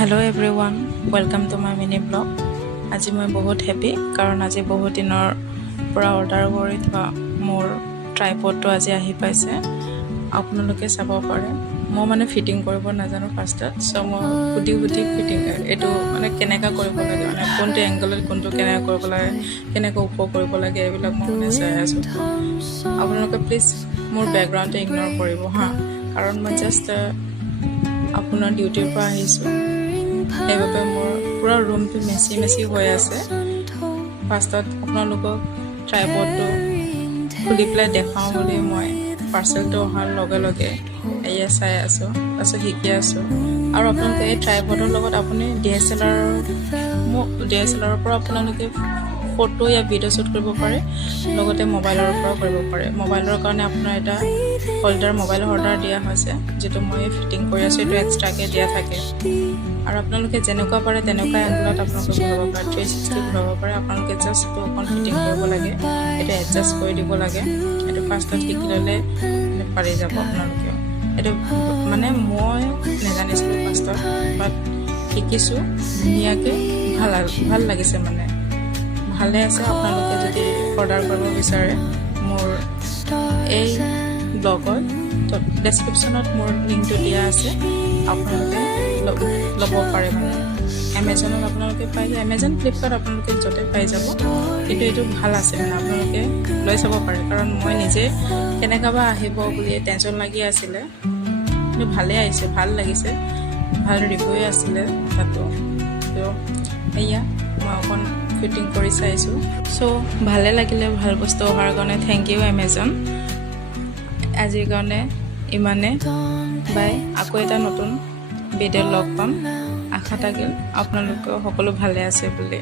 Hello everyone welcome to my mini blog. आज मैं बहुत हैप्पी कारण आज बहुत दिनर पूरा ऑर्डर करि थोआ मोर ट्राइपड आज आहि पाइसे। आपनलोके चाब पारे मैं माने फिटिंग करिब नाजानो फार्स्टत सो मैं हुटी फिटिंग एटु माने केनेका करिब लागे माने कोनটো एंगलत कोनটো केनेका करिब लागे केनेका उप करिब लागे एबिलक मैं माने चाइ आसु। आपनलोके प्लीज मोर बैकग्राउंड इग्नोर करिब हां कारण मैं जस्ट আপোনাৰ ডিউটিৰ পৰা আহিছো সেইবাবে মোৰ পুৰা ৰুমটো মেছি হৈ আছে। ফাৰ্ষ্টত আপোনালোকক ট্ৰাইপডটো খুলি পেলাই দেখাওঁ বুলি মই পাৰ্চেলটো অহাৰ লগে লগে এয়া চাই আছো তাৰপিছত শিকি আছো। আৰু আপোনালোকে এই ট্ৰাইপডৰ লগত আপুনি ডিএসএলআৰৰ পৰা আপোনালোকে ফটো या ভিডিও শ্বুট কৰিব পাৰে লগতে মোবাইলৰ পৰা কৰিব পাৰে। মোবাইলৰ কাৰণে আপোনাৰ এটা হোল্ডাৰ মোবাইল হোল্ডাৰ দিয়া হৈছে যেটো মই ফিটিং কৰি আছো এটো এক্সট্ৰাকে দিয়া থাকে। আৰু আপোনালোকে যেনেকুৱা পাৰে তেনেকুৱা এংগলত আপোনালোকে ঘূৰাব পাৰে 360 ঘূৰাব পাৰে। আপোনালোকে জাস্ট তো অকন ফিটিং কৰিব লাগে এটা এডজাস্ট কৰি দিব লাগে। এটো ফাৰ্ষ্টত শিকি ললে পাৰি যাব আপোনালোকে। এটো মানে মই নেজানিছিলো ফাৰ্ষ্টত বাট শিকিছো ধুনীয়াকে ভাল লাগিছে মানে ভালে আছে। আপোনালোকে যদি অৰ্ডাৰ কৰিব বিচাৰে মোৰ এই ব্লগত তো ডেসক্ৰিপচনত মোৰ লিংকটো দিয়া আছে আপোনালোকে ল'ব পাৰে। মানে এমাজনত আপোনালোকে পাই যায় এমাজন ফ্লিপকাৰ্ট আপোনালোকে যতে পাই যাব কিন্তু এটো ভাল আছে মানে আপোনালোকে লৈ চাব পাৰে কাৰণ মই নিজে কেনেকাবা আহিব বুলি টেনচন লাগি আছিলে কিন্তু ভালে আহিছে ভাল লাগিছে ভাল ৰিভিউ আছিলে তাতো। তো এয়া মই অকণ ফিটিং কৰি চাইছো সো ভালে লাগিলে ভাল বস্তু অহাৰ কাৰণে থ্যাংক ইউ এমাজন। আজিৰ কাৰণে ইমানে বাই। আকৌ এটা নতুন ভিডিঅ' লগ পাম আশা থাকিল আপোনালোক সকলো ভালে আছে বুলি।